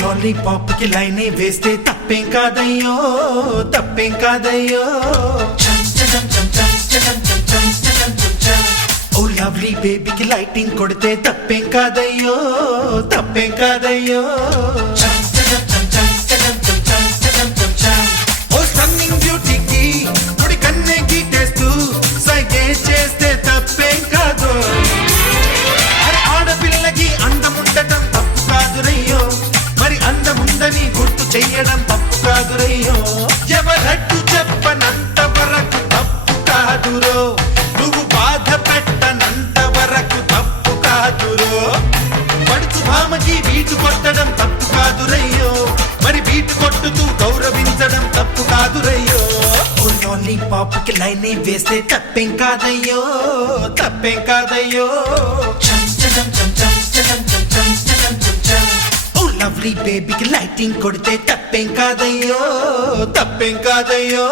Lollipop కి లైనే వేస్తే తప్పేం కాదయ్యో, తప్పేం కాదయ్యో. ఓ లవ్లీ బేబీకి లైటింగ్ కొడితే తప్పేం కాదయ్యో, తప్పేం కాదయ్యో. ఓ స్టన్నింగ్ బ్యూటీకి కుడి కన్నే గీటేస్తూ సైగే చేస్తే తప్పేం కాదు. ఆడపిల్లకి అందముండటం తప్పు కాదురయ్యో, మరి అందముందని గుర్తు చెయ్యడం తప్పు కాదురయ్యో. ఎవరట్టు చెప్పనంత వరకు తప్పు కాదురో, నువ్వు బాధ పెట్టనంత వరకు తప్పు కాదురో. పడుచు భామకి బీటు కొట్టడం తప్పు కాదురయ్యో, మరి బీటు కొట్టుతూ గౌరవించడం తప్పు కాదురయ్యో. ఓ లాలీపాప్ కి లైనే వేస్తే తప్పేం కాదయ్యో, తప్పేం కాదయ్యో. లవ్లీ బేబీకి లైటింగ్ కొడితే తప్పేం కాదయ్యో, తప్పేం కాదయ్యో.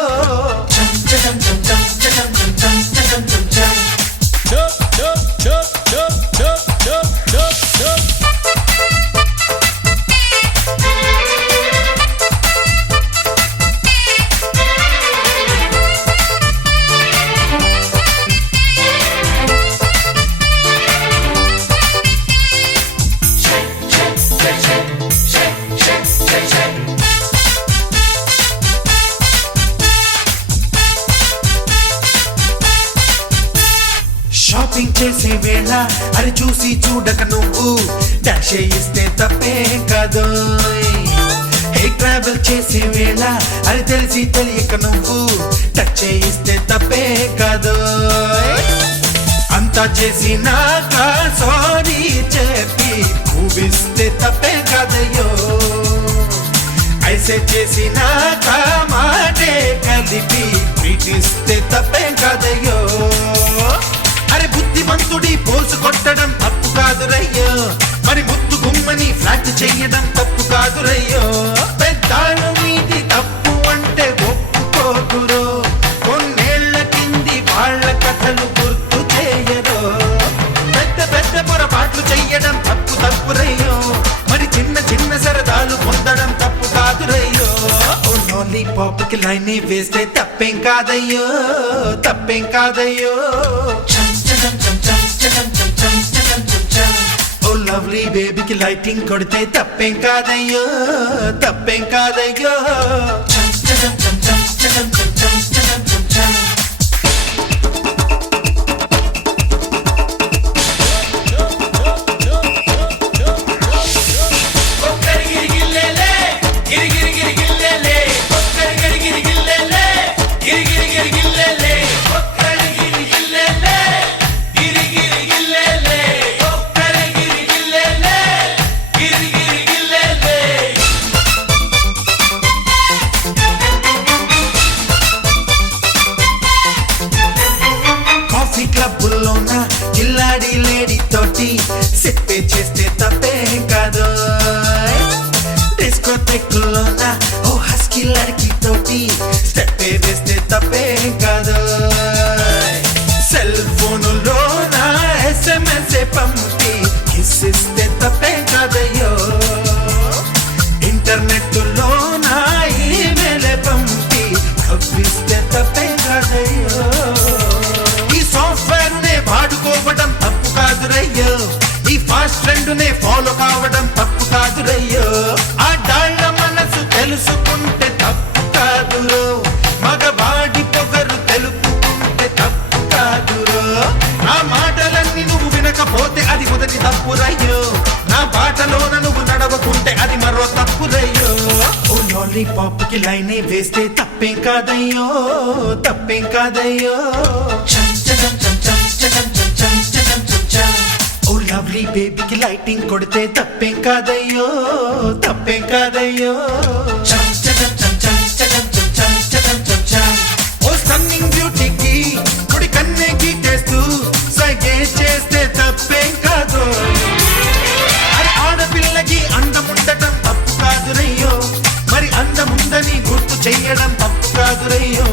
షాపింగ్ చేసే వేళ అది చూసి చూడక నువ్వు డాష్ ఇస్తే తప్పేం కాదు. హే ట్రావెల్ చేసే వేళ అది తెలిసి తెలియక నువ్వు టచ్ చేయిస్తే తప్పే కాదు. అంతా చేసినాక సారీ చెప్పి చూపిస్తే తప్పే కాదయ్యో. ఐసే చేసినాక మాటే కలిపి పీటిస్తే తప్పే కాదయ్యో. అరే బుద్ధిమంతుడి పోసు కొట్టడం తప్పు కాదురయ్యో, మరి ముద్దు గుమ్మని ఫ్లాట్ చెయ్యడం తప్పు కాదురయ్యో. పెద్దాళ్ళు మీది తప్పు అంటే ఒప్పుకోకురో, కొన్నేళ్ల కింది వాళ్ళ కథలు గుర్తు చేయరో. పెద్ద పెద్ద పొరపాట్లు చెయ్యడం తప్పు తప్పురయ్యో, మరి చిన్న చిన్న సరదాలు పొందడం తప్పు కాదురయ్యో. ఓ లాలీపాప్ కి లైనే వేస్తే తప్పేం కాదయ్యో, తప్పేం కాదయ్యో. ఓ లవ్లీ బేబీకి లైటింగ్ కొడితే తప్పేం కాదయ్యో, తప్పేం కాదయ్యో. క్లబ్బుల్లోన జిల్లాడి లేడీ తోటి సెప్పే చేస్తే తప్పేం కాదు. డిస్కోటెక్కుల్లోన ఓ హస్కీ లడ్కీ తోటి స్టెప్పే వేస్తే తప్పేం కాదు. సెల్ ఫోనులోన SMS పంపి కిస్సిస్తే తప్పేం కాదయ్యో. ఇంటర్నెట్ లోన ఈమెయిల్ పంపి కవ్విస్తే తప్పేం కాదయ్యో. వాడుకోవడం తప్పు కాదురయ్యో, ఈ ఫాస్ట్ ట్రెండ్ నే ఫాలో కావడం తప్పు కాదురయ్యో. ఆ డాళ్ళ మనసు తెలుసుకుంటే తప్పు కాదురో, మగవాడి పొగరు తెలుపుకుంటే తప్పు కాదురో. నా మాటలన్నీ నువ్వు వినకపోతే అది మొదటి తప్పురయ్యో, నా బాటలోన నువ్వు నడవకుంటే అది మరో తప్పురయ్యో. ఓ లాలీపాప్ కి లైనే వేస్తే తప్పేం కాదయ్యో, తప్పేం కాదయ్యో. ఓ లవ్లీ బేబీకి లైటింగ్ కొడితే తప్పేం కాదయ్యో, తప్పేం కాదయ్యో. కాదురయ్యో